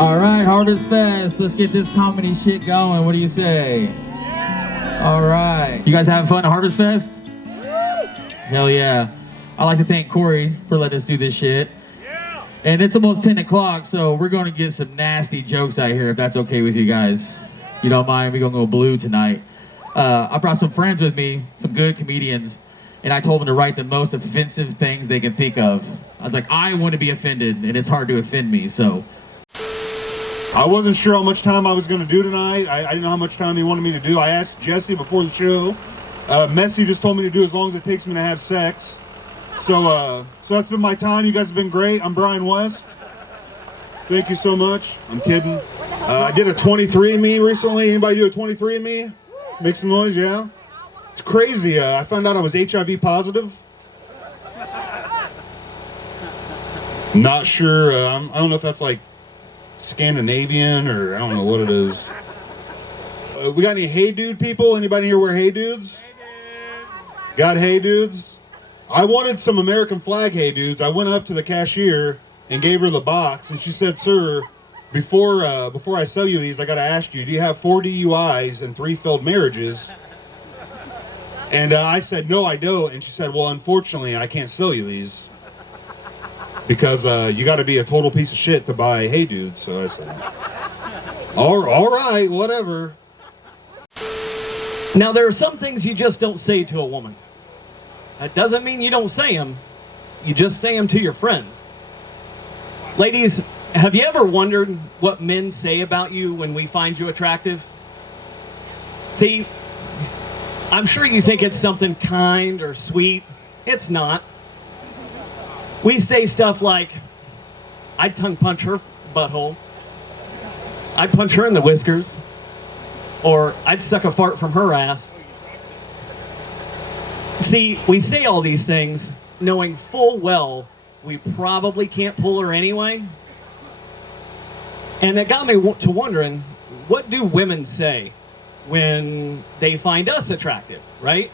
All right, Harvestfest. Let's get this comedy shit going. What do you say? Yeah. All right. You guys having fun at Harvestfest? Hell yeah. I'd like to thank Corey for letting us do this shit. Yeah. And it's almost 10 o'clock, so we're going to get some nasty jokes out here, if that's okay with you guys. You don't mind? We're going to go blue tonight. I brought some friends with me, some good comedians, and I told them to write the most offensive things they can think of. I was like, I want to be offended, and it's hard to offend me, so... I wasn't sure how much time I was going to do tonight. I didn't know how much time he wanted me to do. I asked Jesse before the show. Messi just told me to do as long as it takes me to have sex. So that's been my time. You guys have been great. I'm Brian West. Thank you so much. I'm kidding. I did a 23andMe recently. Anybody do a 23andMe? Make some noise, yeah? It's crazy. I found out I was HIV positive. Not sure. I don't know if that's like Scandinavian or I don't know what it is. We got any Hey Dude people? Anybody here wear Hey Dudes? Hey Dude. Got Hey Dudes? I wanted some American flag Hey Dudes. I went up to the cashier and gave her the box and she said, sir, before I sell you these, I gotta ask you, do you have 4 DUIs and 3 failed marriages? And I said, no, I don't. And she said, well, unfortunately, I can't sell you these. Because you got to be a total piece of shit to buy Hey Dude. So I said, all right, whatever. Now, there are some things you just don't say to a woman. That doesn't mean you don't say them. You just say them to your friends. Ladies, have you ever wondered what men say about you when we find you attractive? See, I'm sure you think it's something kind or sweet. It's not. We say stuff like, I'd tongue punch her butthole, I'd punch her in the whiskers, or I'd suck a fart from her ass. See, we say all these things knowing full well we probably can't pull her anyway. And it got me to wondering, what do women say when they find us attractive, right?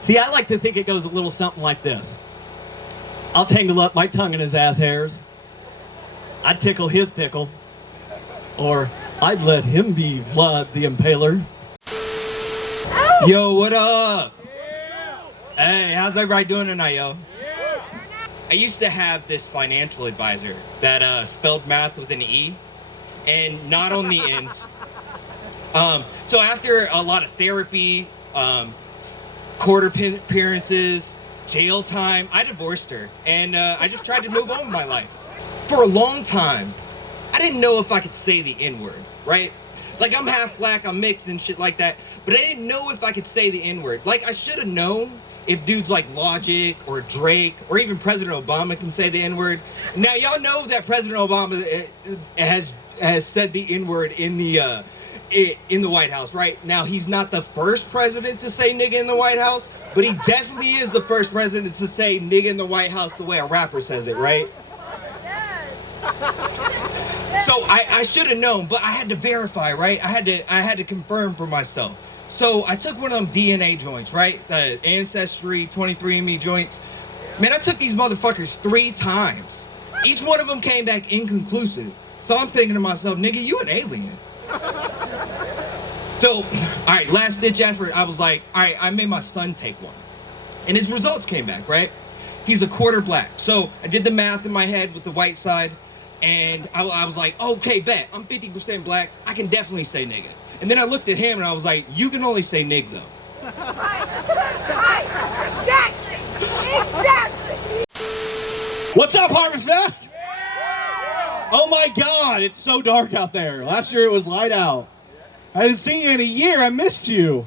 See, I like to think it goes a little something like this. I'll tangle up my tongue in his ass hairs. I'd tickle his pickle. Or I'd let him be Vlad the Impaler. Yo, what up? Yeah. Hey, how's everybody doing tonight, yo? Yeah. I used to have this financial advisor that spelled math with an E, and not on the ends. So after a lot of therapy, court appearances, jail time, I divorced her, and I just tried to move on with my life. For a long time, I didn't know if I could say the N-word, right? Like, I'm half black, I'm mixed and shit like that, but I didn't know if I could say the N-word. Like, I should have known if dudes like Logic or Drake or even President Obama can say the N-word. Now, y'all know that President Obama has said the N-word in the White House, right? Now, he's not the first president to say nigga in the White House, but he definitely is the first president to say nigga in the White House the way a rapper says it, right? So I should have known, but I had to verify, right? I had to confirm for myself. So I took one of them DNA joints, right? The Ancestry 23andMe joints. Man, I took these motherfuckers 3 times. Each one of them came back inconclusive. So I'm thinking to myself, nigga, you an alien. So, all right, last ditch effort, I was like, all right, I made my son take one. And his results came back, right? He's a quarter black. So I did the math in my head with the white side, and I was like, okay, bet, I'm 50% black, I can definitely say nigga. And then I looked at him and I was like, you can only say nig though. Exactly. What's up, Harvestfest? Yeah! Oh my God, it's so dark out there. Last year it was light out. I haven't seen you in a year. I missed you.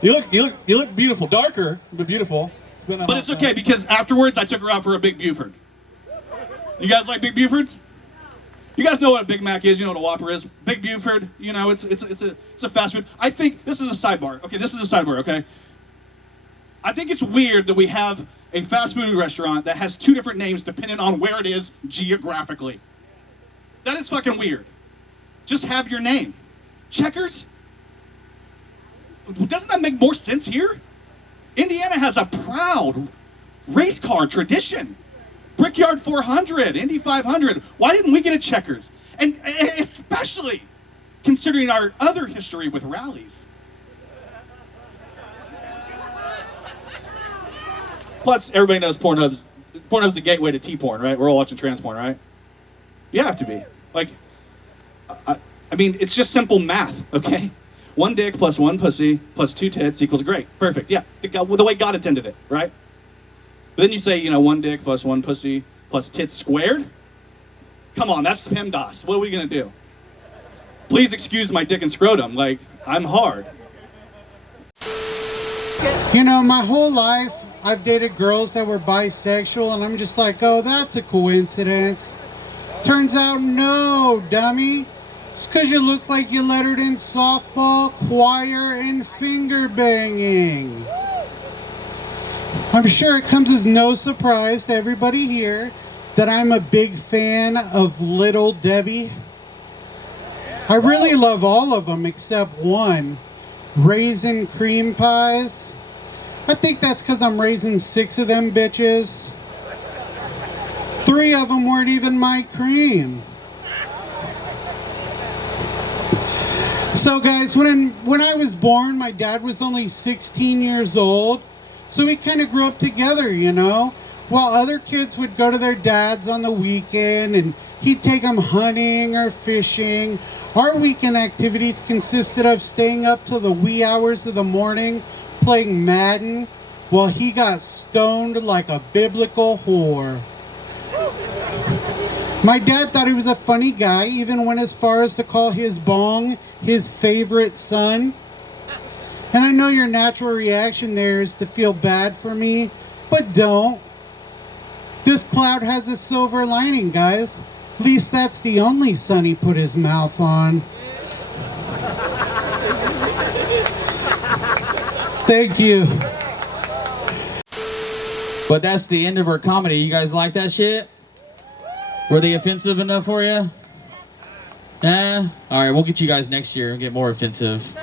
You look beautiful. Darker, but beautiful. But it's okay because afterwards I took her out for a Big Buford. You guys like Big Bufords? You guys know what a Big Mac is. You know what a Whopper is. Big Buford. You know it's a fast food. I think this is a sidebar. Okay, this is a sidebar. Okay. I think it's weird that we have a fast food restaurant that has 2 different names depending on where it is geographically. That is fucking weird. Just have your name. Checkers? Doesn't that make more sense here? Indiana has a proud race car tradition. Brickyard 400, Indy 500. Why didn't we get a checkers? And especially considering our other history with rallies. Plus, everybody knows Pornhub's the gateway to T-porn, right? We're all watching trans porn, right? You have to be. Like, I mean, it's just simple math, okay? 1 dick plus 1 pussy plus 2 tits equals great. Perfect, yeah. The way God intended it, right? But then you say, 1 dick plus 1 pussy plus tits squared? Come on, that's PEMDAS. What are we gonna do? Please excuse my dick and scrotum. Like, I'm hard. My whole life, I've dated girls that were bisexual, and I'm just like, oh, that's a coincidence. Turns out, no, dummy. It's because you look like you lettered in softball, choir, and finger banging. I'm sure it comes as no surprise to everybody here that I'm a big fan of Little Debbie. I really love all of them except one, Raisin Cream Pies. I think that's because I'm raising 6 of them bitches. 3 of them weren't even my cream. So guys, when I was born, my dad was only 16 years old. So we kind of grew up together, While other kids would go to their dads on the weekend and he'd take them hunting or fishing. Our weekend activities consisted of staying up till the wee hours of the morning playing Madden while he got stoned like a biblical whore. My dad thought he was a funny guy, even went as far as to call his bong his favorite son. And I know your natural reaction there is to feel bad for me, but don't. This cloud has a silver lining, guys. At least that's the only sun he put his mouth on. Thank you. But that's the end of our comedy. You guys like that shit? Were they offensive enough for you? Nah? Alright, we'll get you guys next year and get more offensive,